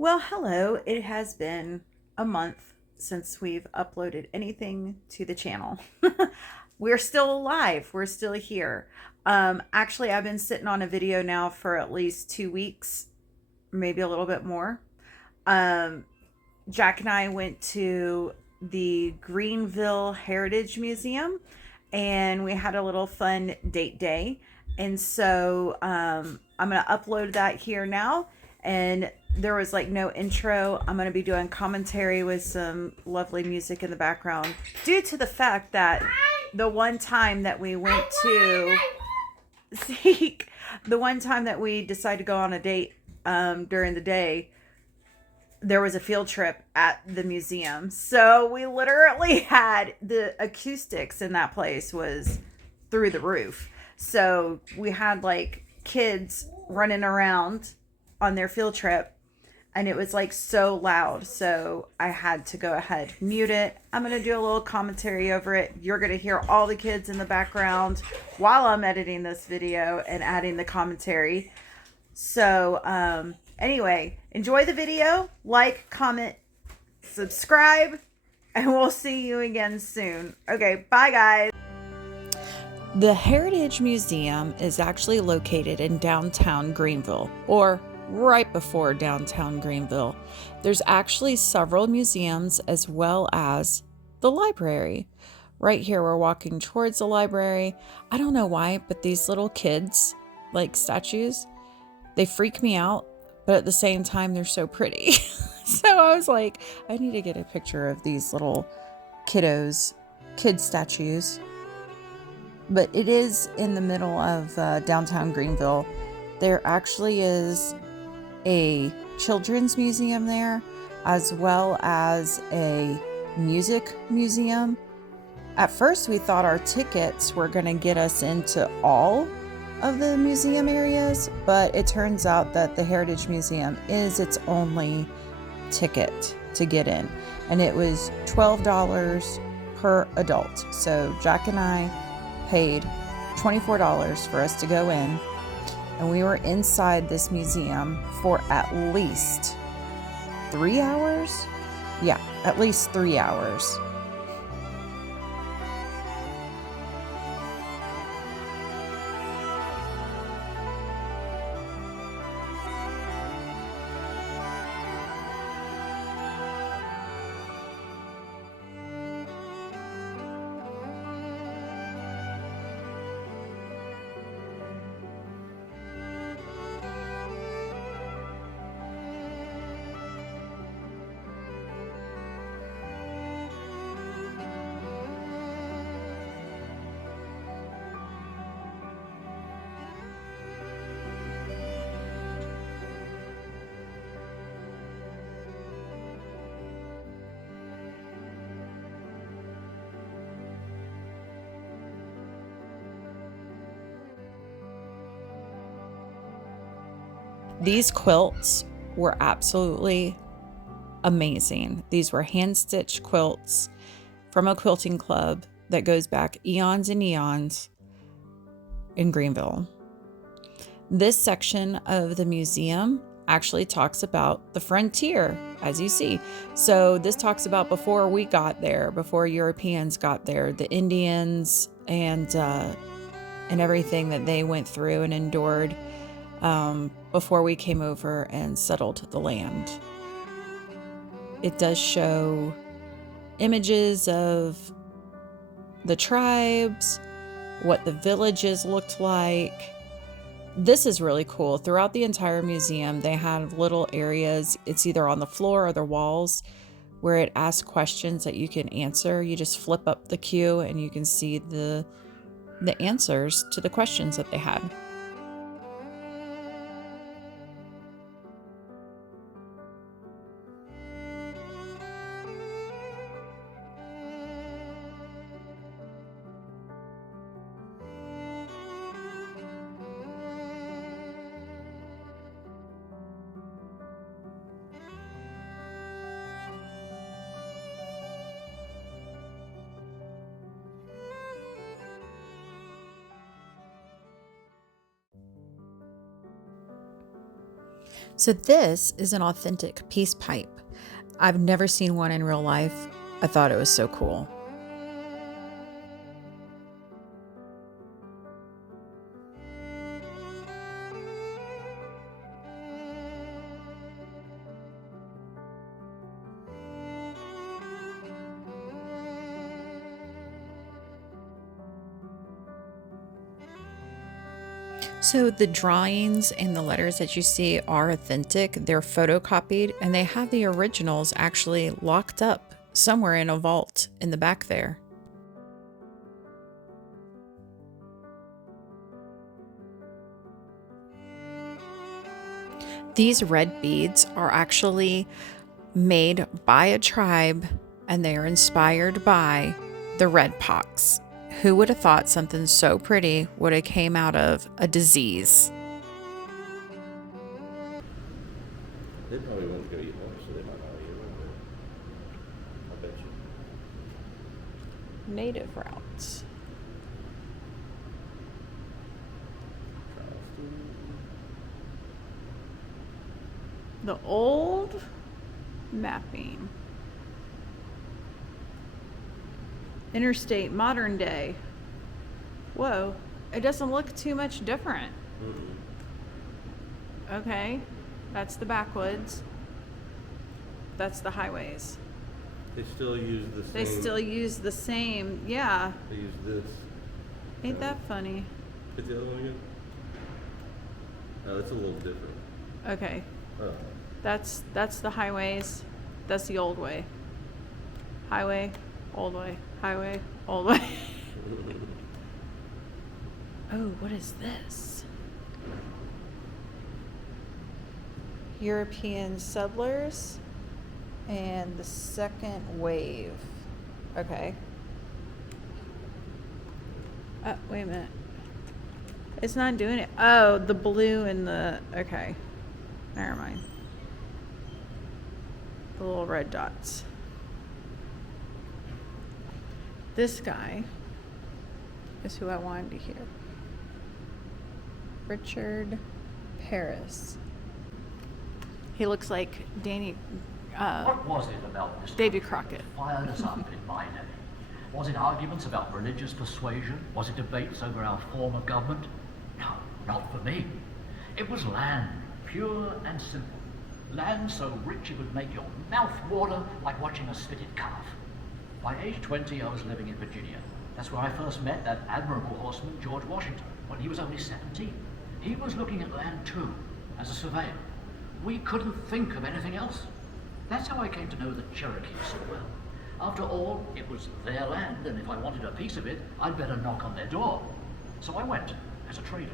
Well, hello. It has been a month since we've uploaded anything to the channel. We're still alive. We're still here. Actually, I've been sitting on a video now for at least 2 weeks, maybe a little bit more. Um, Jack and I went to the Greenville Heritage Museum and we had a little fun date day. And so I'm going to upload that here now. And there was like no intro. I'm going to be doing commentary with some lovely music in the background due to the fact that the one time that we went to Seek, the one time that we decided to go on a date during the day, there was a field trip at the museum. So we literally had the acoustics in that place was through the roof. So we had like kids running around on their field trip and it was like so loud. So I had to go ahead, mute it. I'm going to do a little commentary over it. You're going to hear all the kids in the background while I'm editing this video and adding the commentary. So, anyway, enjoy the video, like, comment, subscribe, and we'll see you again soon. Okay, bye guys. The Heritage Museum is actually located in downtown Greenville, or right before downtown Greenville. There's actually several museums as well as the library. Right here, we're walking towards the library. I don't know why, but these little kids, like statues, they freak me out, but at the same time, they're so pretty. So I was like, I need to get a picture of these little kid statues. But it is in the middle of downtown Greenville. There actually is a children's museum there, as well as a music museum. At first, we thought our tickets were going to get us into all of the museum areas, but it turns out that the Heritage Museum is its only ticket to get in, and it was $12 per adult. So Jack and I paid $24 for us to go in, and we were inside this museum for at least 3 hours. Yeah, at least 3 hours. These quilts were absolutely amazing. These were hand-stitched quilts from a quilting club that goes back eons and eons in Greenville. This section of the museum actually talks about the frontier, as you see. So this talks about before we got there, before Europeans got there, the Indians and everything that they went through and endured before we came over and settled the land. It does show images of the tribes, what the villages looked like. This is really cool. Throughout the entire museum, they have little areas. It's either on the floor or the walls where it asks questions that you can answer. You just flip up the queue and you can see the answers to the questions that they had. So this is an authentic peace pipe. I've never seen one in real life. I thought it was so cool. So the drawings and the letters that you see are authentic. They're photocopied, and they have the originals actually locked up somewhere in a vault in the back there. These red beads are actually made by a tribe, and they are inspired by the red pox. Who would have thought something so pretty would have came out of a disease? They probably won't go eat lunch, so they might not eat it. I bet you. Native routes. The old mapping. Interstate, modern day. Whoa, it doesn't look too much different. Okay, that's the backwoods. That's the highways. They still use the same. They still use the same, yeah. They use this. Ain't that funny? Hit the other one again? Oh, it's a little different. Okay, Oh. that's the highways. That's the old way. Highway, old way. Highway, old way. Oh, what is this? European settlers and the second wave. Okay. Wait a minute. It's not doing it. Oh, the blue and the... Okay. Never mind. The little red dots. This guy is who I wanted to hear. Richard Paris. He looks like Danny... What was it about this Davy country Crockett. that fired us up in my day? Was it arguments about religious persuasion? Was it debates over our form of government? No, not for me. It was land, pure and simple. Land so rich it would make your mouth water like watching a spitted calf. By age 20, I was living in Virginia. That's where I first met that admirable horseman, George Washington, when he was only 17. He was looking at land too, as a surveyor. We couldn't think of anything else. That's how I came to know the Cherokees so well. After all, it was their land, and if I wanted a piece of it, I'd better knock on their door. So I went, as a trader.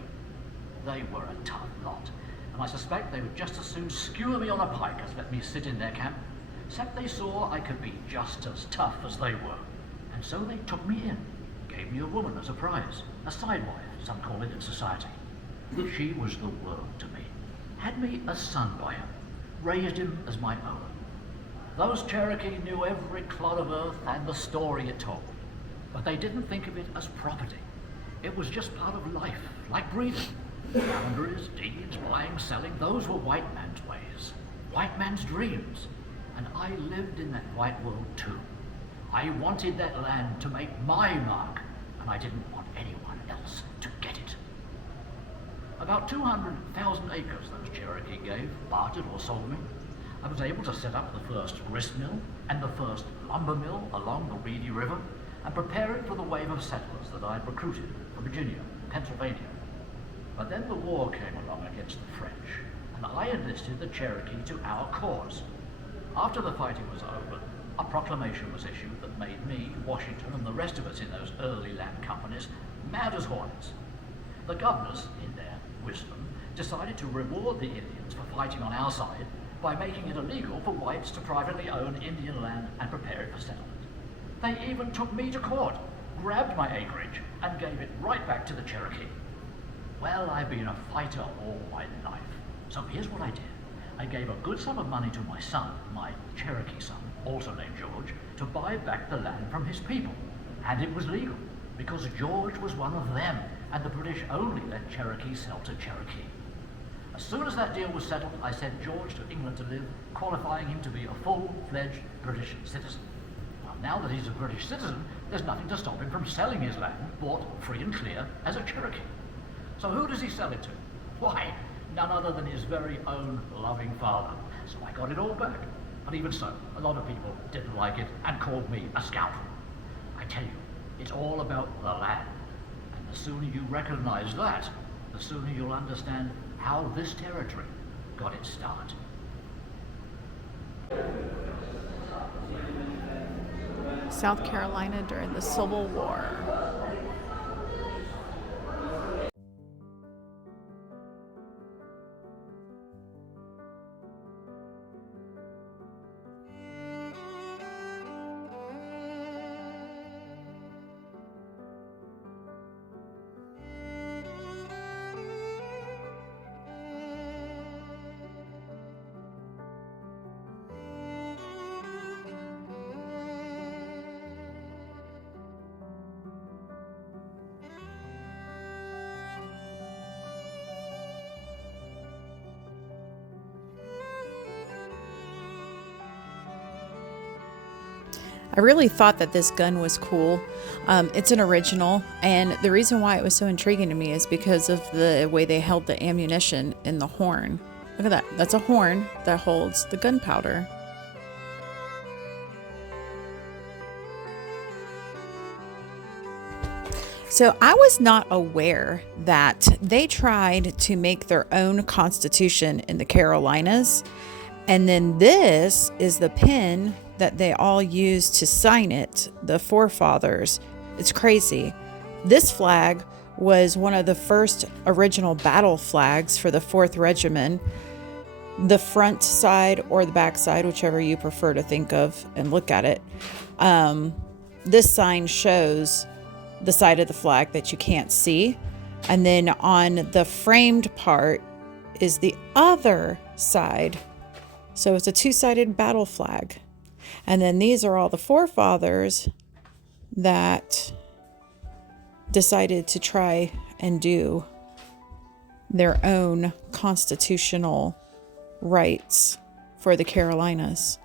They were a tough lot, and I suspect they would just as soon skewer me on a pike as let me sit in their camp. Except they saw I could be just as tough as they were. And so they took me in, gave me a woman as a prize, a sidewife, some call it in society. She was the world to me. Had me a son by her, raised him as my own. Those Cherokee knew every clod of earth and the story it told. But they didn't think of it as property. It was just part of life, like breathing. Boundaries, deeds, buying, selling, those were white man's ways, white man's dreams. And I lived in that white world too. I wanted that land to make my mark, and I didn't want anyone else to get it. About 200,000 acres those Cherokee gave, bartered or sold me. I was able to set up the first grist mill and the first lumber mill along the Reedy River and prepare it for the wave of settlers that I'd recruited from Virginia, Pennsylvania. But then the war came along against the French, and I enlisted the Cherokee to our cause. After the fighting was over, a proclamation was issued that made me, Washington, and the rest of us in those early land companies mad as hornets. The governors, in their wisdom, decided to reward the Indians for fighting on our side by making it illegal for whites to privately own Indian land and prepare it for settlement. They even took me to court, grabbed my acreage, and gave it right back to the Cherokee. Well, I've been a fighter all my life, so here's what I did. I gave a good sum of money to my son, my Cherokee son, also named George, to buy back the land from his people. And it was legal, because George was one of them, and the British only let Cherokee sell to Cherokee. As soon as that deal was settled, I sent George to England to live, qualifying him to be a full-fledged British citizen. Well, now that he's a British citizen, there's nothing to stop him from selling his land, bought free and clear as a Cherokee. So who does he sell it to? Why, none other than his very own loving father. So I got it all back. But even so, a lot of people didn't like it and called me a scoundrel. I tell you, it's all about the land. And the sooner you recognize that, the sooner you'll understand how this territory got its start. South Carolina during the Civil War. I really thought that this gun was cool. It's an original, and the reason why it was so intriguing to me is because of the way they held the ammunition in the horn. Look at that. That's a horn that holds the gunpowder. So I was not aware that they tried to make their own constitution in the Carolinas, and then this is the pen that they all used to sign it, the forefathers. It's crazy. This flag was one of the first original battle flags for the 4th Regiment. The front side or the back side, whichever you prefer to think of and look at it. This sign shows the side of the flag that you can't see. And then on the framed part is the other side. So it's a 2-sided battle flag. And then these are all the forefathers that decided to try and do their own constitutional rights for the Carolinas.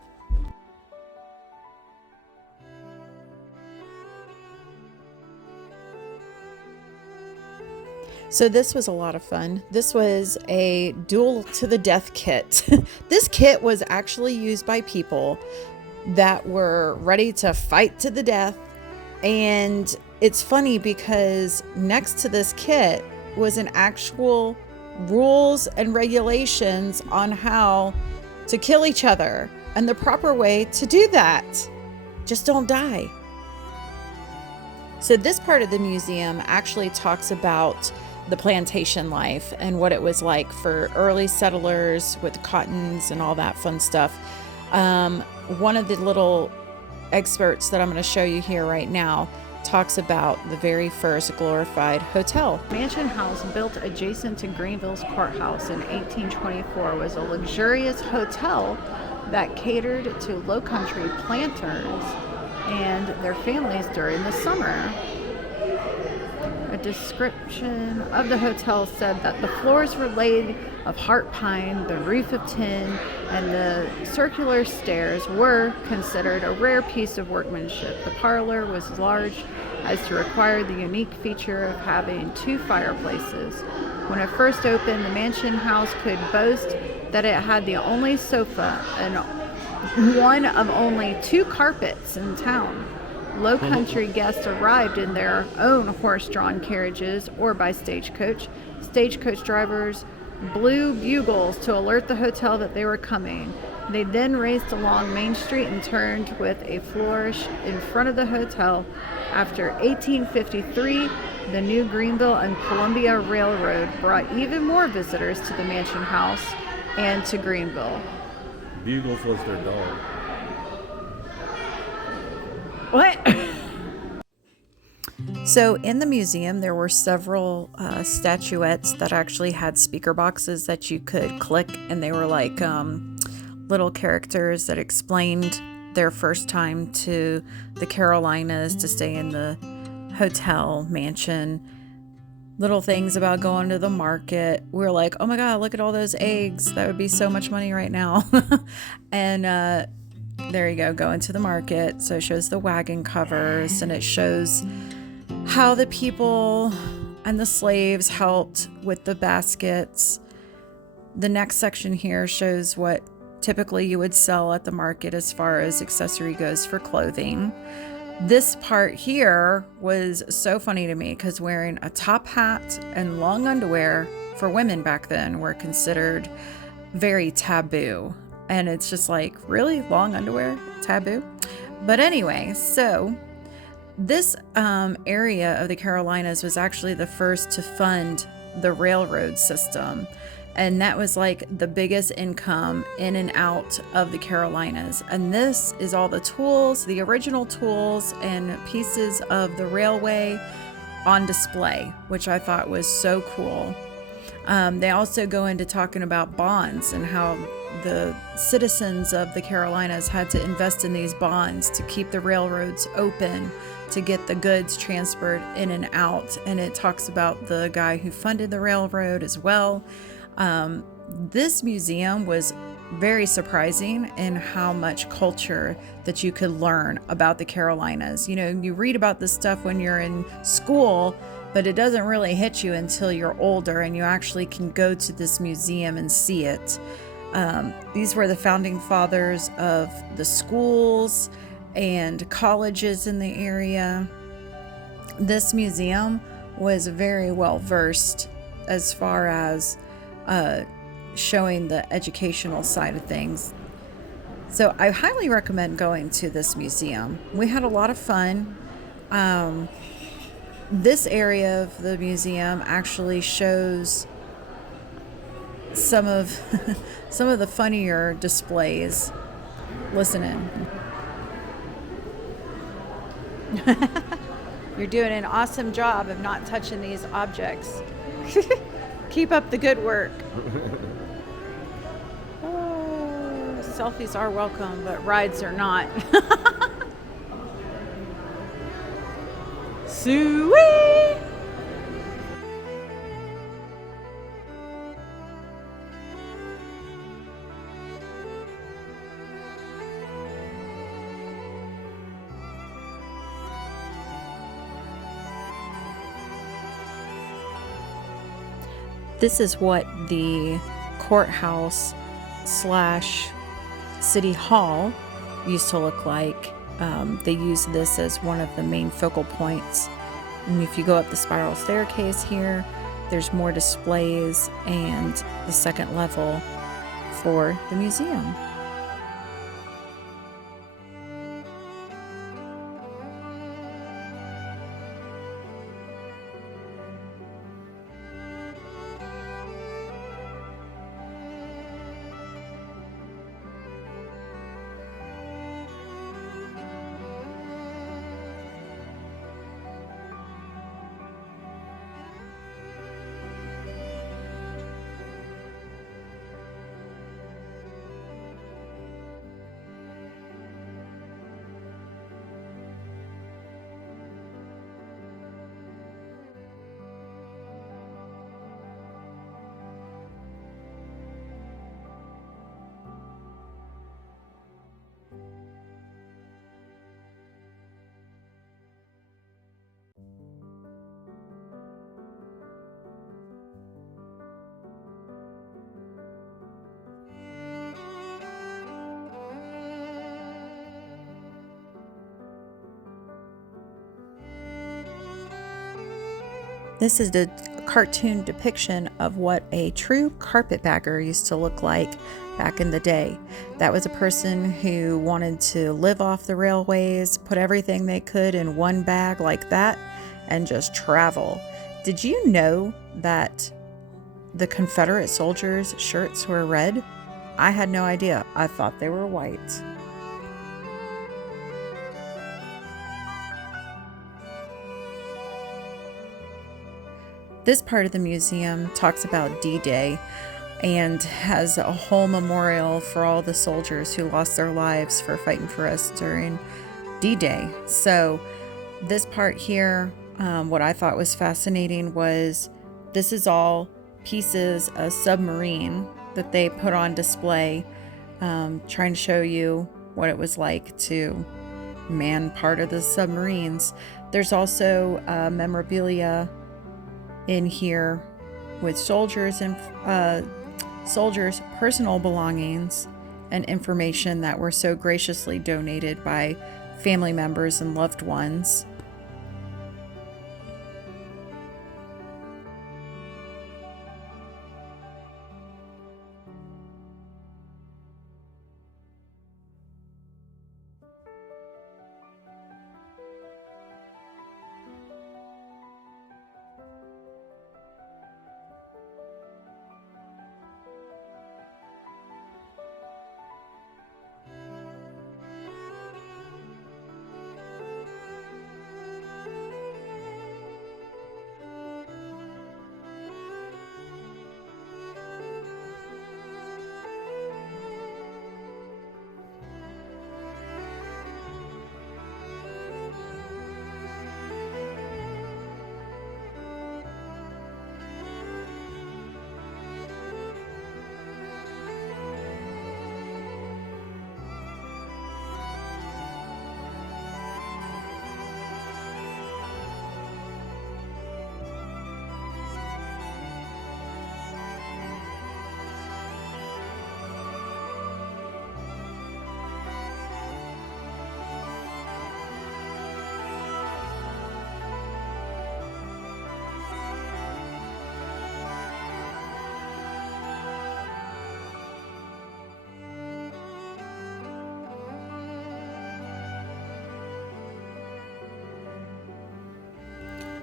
So this was a lot of fun. This was a duel to the death kit. This kit was actually used by people that were ready to fight to the death. And it's funny because next to this kit was an actual rules and regulations on how to kill each other and the proper way to do that. Just don't die. So this part of the museum actually talks about the plantation life and what it was like for early settlers with cottons and all that fun stuff. One of the little excerpts that I'm going to show you here right now talks about the very first glorified hotel. Mansion House, built adjacent to Greenville's courthouse in 1824, was a luxurious hotel that catered to low-country planters and their families during the summer. A description of the hotel said that the floors were laid of heart pine, the roof of tin, and the circular stairs were considered a rare piece of workmanship. The parlor was large as to require the unique feature of having 2 fireplaces. When it first opened, the Mansion House could boast that it had the only sofa and one of only 2 carpets in town. Low country guests arrived in their own horse-drawn carriages or by stagecoach. Stagecoach drivers blew bugles to alert the hotel that they were coming. They then raced along Main Street and turned with a flourish in front of the hotel. After 1853, the new Greenville and Columbia Railroad brought even more visitors to the Mansion House and to Greenville. Bugles was their dog. What? So in the museum, there were several statuettes that actually had speaker boxes that you could click, and they were like little characters that explained their first time to the Carolinas to stay in the hotel mansion. little things about going to the market. We were like, oh my God, look at all those eggs. That would be so much money right now. And there you go, going to the market. So it shows the wagon covers, and it shows how the people and the slaves helped with the baskets. The next section here shows what typically you would sell at the market as far as accessory goes for clothing. This part here was so funny to me because wearing a top hat and long underwear for women back then were considered very taboo. And it's just like, really? Long underwear? Taboo? But anyway, so this area of the Carolinas was actually the first to fund the railroad system. And that was like the biggest income in and out of the Carolinas. And this is all the tools, the original tools and pieces of the railway on display, which I thought was so cool. They also go into talking about bonds and how the citizens of the Carolinas had to invest in these bonds to keep the railroads open, to get the goods transferred in and out. And it talks about the guy who funded the railroad as well. This museum was very surprising in how much culture that you could learn about the Carolinas. You know, you read about this stuff when you're in school, but it doesn't really hit you until you're older and you actually can go to this museum and see it. These were the founding fathers of the schools and colleges in the area. This museum was very well versed as far as showing the educational side of things. So I highly recommend going to this museum. We had a lot of fun. This area of the museum actually shows some of the funnier displays. Listen in. You're doing an awesome job of not touching these objects. Keep up the good work. Oh, selfies are welcome, but rides are not. Suey! This is what the courthouse / city hall used to look like. They use this as one of the main focal points. And if you go up the spiral staircase here, there's more displays and the second level for the museum. This is the cartoon depiction of what a true carpetbagger used to look like back in the day. That was a person who wanted to live off the railways, put everything they could in one bag like that, and just travel. Did you know that the Confederate soldiers' shirts were red? I had no idea. I thought they were white. This part of the museum talks about D-Day and has a whole memorial for all the soldiers who lost their lives for fighting for us during D-Day. So this part here, what I thought was fascinating was This is all pieces of submarine that they put on display, trying to show you what it was like to man part of the submarines. There's also memorabilia in here with soldiers and soldiers' personal belongings and information that were so graciously donated by family members and loved ones.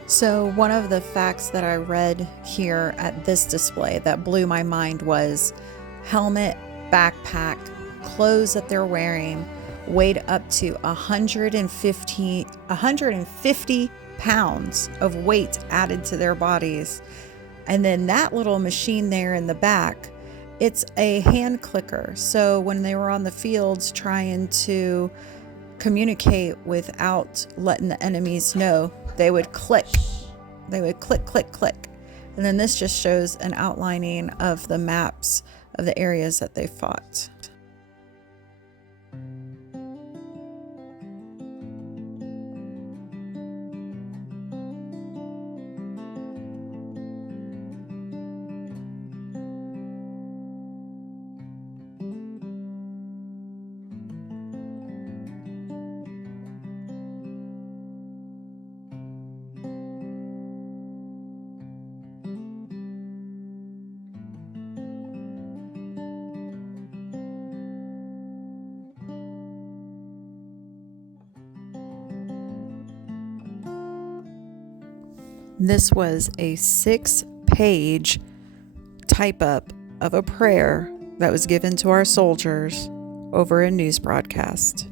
So one of the facts that I read here at this display that blew my mind was helmet, backpack, clothes that they're wearing weighed up to 150 pounds of weight added to their bodies. And then that little machine there in the back, it's a hand clicker. So when they were on the fields trying to communicate without letting the enemies know, they would click. They would click, click, click. And then this just shows an outlining of the maps of the areas that they fought. This was a 6-page type up of a prayer that was given to our soldiers over a news broadcast.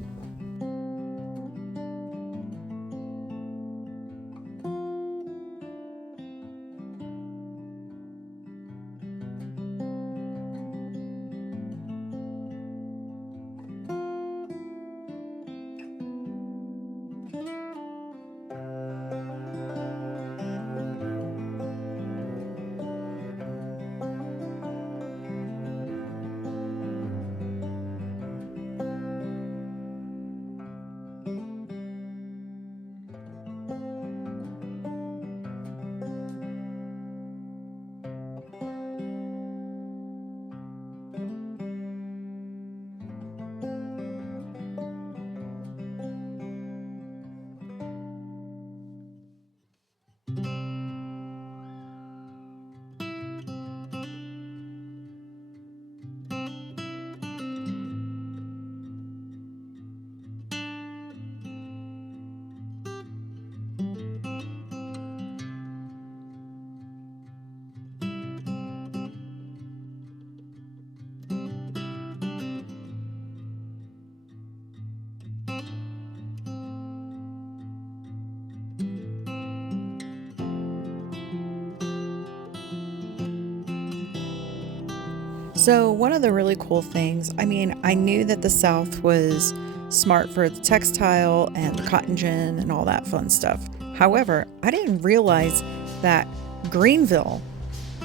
So one of the really cool things, I mean, I knew that the South was smart for the textile and the cotton gin and all that fun stuff. However, I didn't realize that Greenville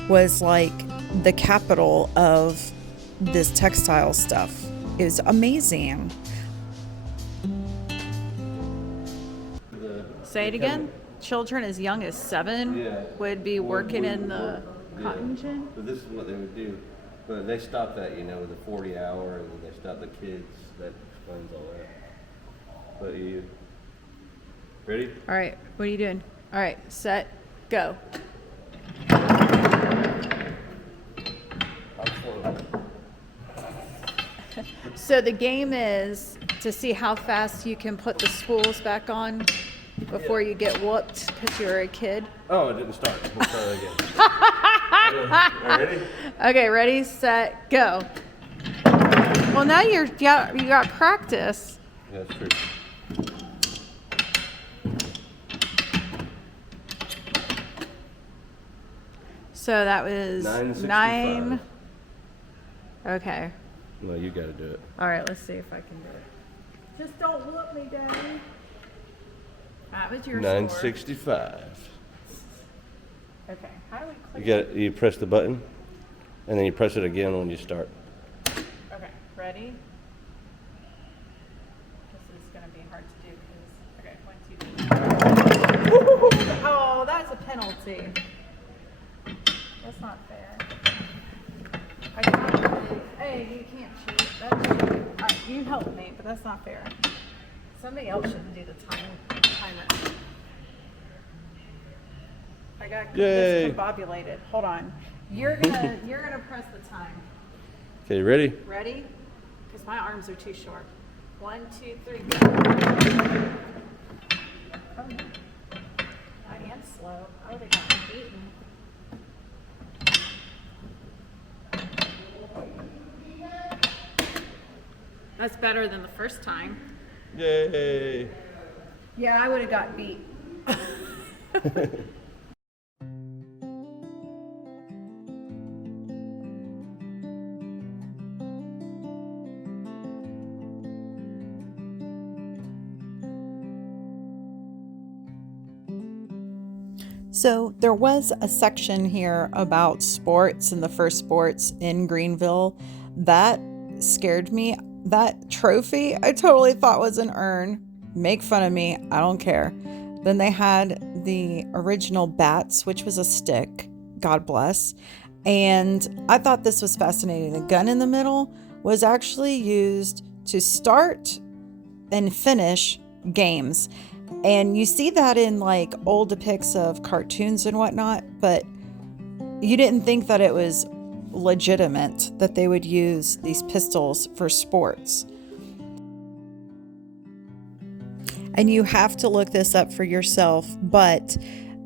was like the capital of this textile stuff. It was amazing. Say it again. Children as young as 7 Yeah. would be working in the cotton Yeah. gin. But this is what they would do. But they stopped that, you know, with the 40 hour, and then they stopped the kids. That explains all that. But you ready? All right, what are you doing? All right, set, go. So the game is to see how fast you can put the spools back on before you get whooped because you're a kid. Oh, it didn't start. We'll start again. Ready? Okay, ready, set, go. Well, now you got practice. Yeah, that's true. So that was 9:65. 9. Okay. No, you got to do it. All right, let's see if I can do it. Just don't whoop me, Daddy. That was your 9:65. score. Okay, how do we click? You press the button, and then you press it again when you start. Okay, ready? This is going to be hard to do because, okay, 1, 2, 3. Oh, that's a penalty. That's not fair. I can't. Hey, you can't cheat. That's cheating. All right, you help me, but that's not fair. Somebody else should do the timer. I got Yay. discombobulated. Hold on. You're gonna press the time. Okay, ready? Ready? Because my arms are too short. 1, 2, 3, go. Oh no. I am slow. Oh, they got me beaten. That's better than the first time. Yay! Yeah, I would have got beat. So there was a section here about sports and the first sports in Greenville. That scared me. That trophy, I totally thought was an urn. Make fun of me, I don't care. Then they had the original bats, which was a stick, God bless. And I thought this was fascinating. The gun in the middle was actually used to start and finish games. And you see that in like old depicts of cartoons and whatnot, but you didn't think that it was legitimate that they would use these pistols for sports. And you have to look this up for yourself, but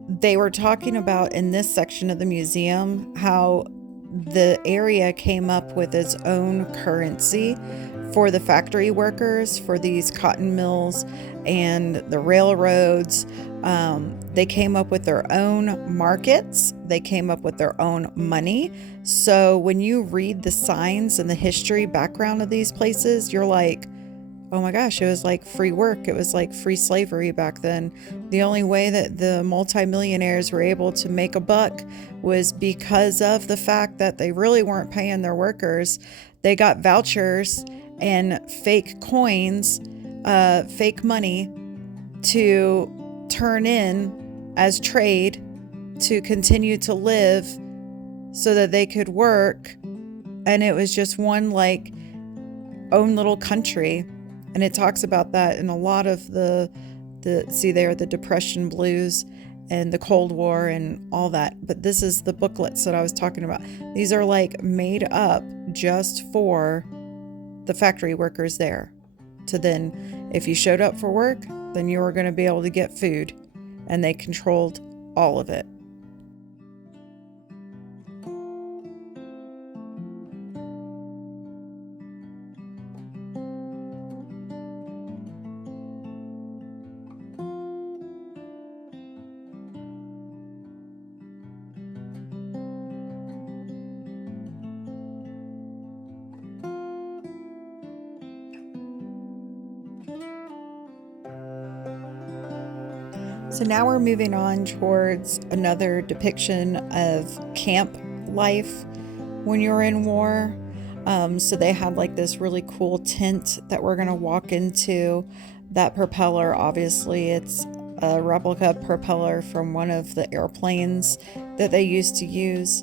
they were talking about in this section of the museum how the area came up with its own currency for the factory workers, for these cotton mills and the railroads. They came up with their own markets. They came up with their own money. So when you read the signs and the history background of these places, you're like, oh my gosh, it was like free work. It was like free slavery back then. The only way that the multimillionaires were able to make a buck was because of the fact that they really weren't paying their workers. They got vouchers and fake coins, fake money to turn in as trade to continue to live so that they could work. And it was just one like own little country. And it talks about that in a lot of the Depression blues and the Cold War and all that. But this is the booklets that I was talking about. These are like made up just for the factory workers there. To then, if you showed up for work, then you were going to be able to get food. And they controlled all of it. So now we're moving on towards another depiction of camp life when you're in war. So they had like this really cool tent that we're going to walk into. That propeller, obviously, it's a replica propeller from one of the airplanes that they used to use.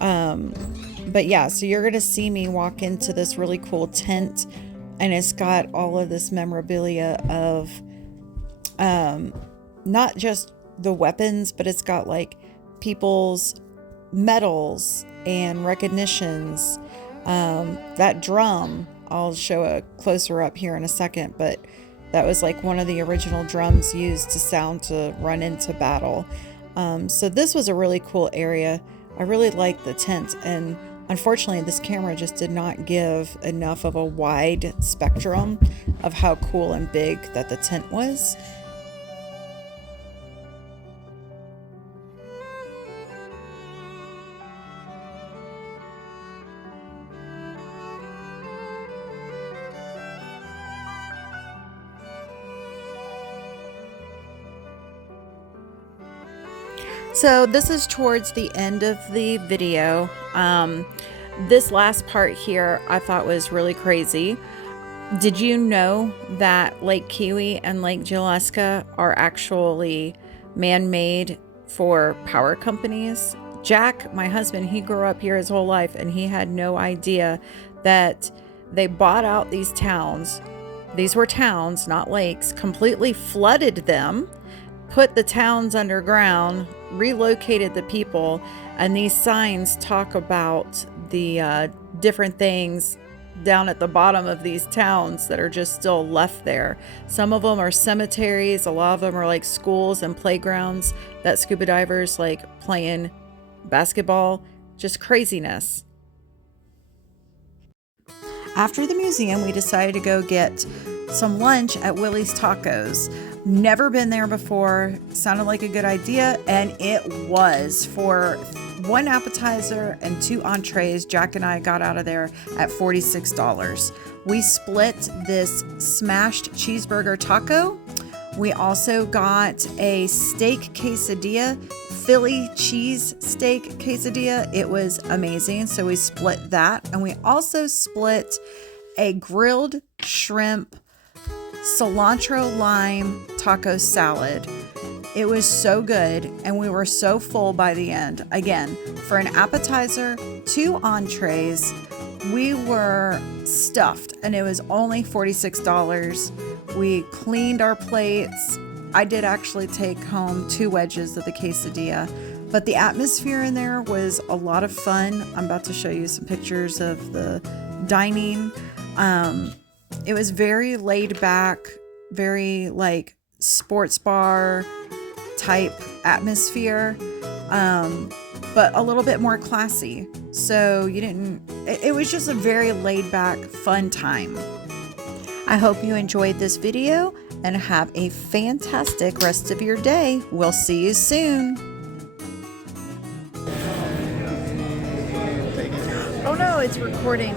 But yeah, so you're going to see me walk into this really cool tent, and it's got all of this memorabilia of not just the weapons, but it's got like people's medals and recognitions. That drum, I'll show a closer up here in a second, but that was like one of the original drums used to sound to run into battle. So this was a really cool area. I really liked the tent, and unfortunately this camera just did not give enough of a wide spectrum of how cool and big that the tent was. So this is towards the end of the video. This last part here I thought was really crazy. Did you know that Lake Kiwi and Lake Gillespie are actually man-made for power companies? Jack, my husband, he grew up here his whole life, and he had no idea that they bought out these towns. These were towns, not lakes, completely flooded them, put the towns underground, relocated the people, and these signs talk about the different things down at the bottom of these towns that are just still left there. Some of them are cemeteries, a lot of them are like schools and playgrounds that scuba divers like playing basketball. Just craziness. After the museum, we decided to go get some lunch at Willie's Tacos. Never been there before. Sounded like a good idea, and it was. For one appetizer and 2 entrees, Jack and I got out of there at $46. We split this smashed cheeseburger taco. We also got a steak quesadilla, Philly cheese steak quesadilla. It was amazing. So we split that, and we also split a grilled shrimp cilantro lime taco salad. It was so good, and we were so full by the end. Again, for an appetizer, 2 entrees, we were stuffed, and it was only $46. We cleaned our plates. I did actually take home 2 wedges of the quesadilla, but the atmosphere in there was a lot of fun. I'm about to show you some pictures of the dining. It was very laid back, very like sports bar type atmosphere, but a little bit more classy. So it was just a very laid back, fun time. I hope you enjoyed this video and have a fantastic rest of your day. We'll see you soon. Oh no, it's recording.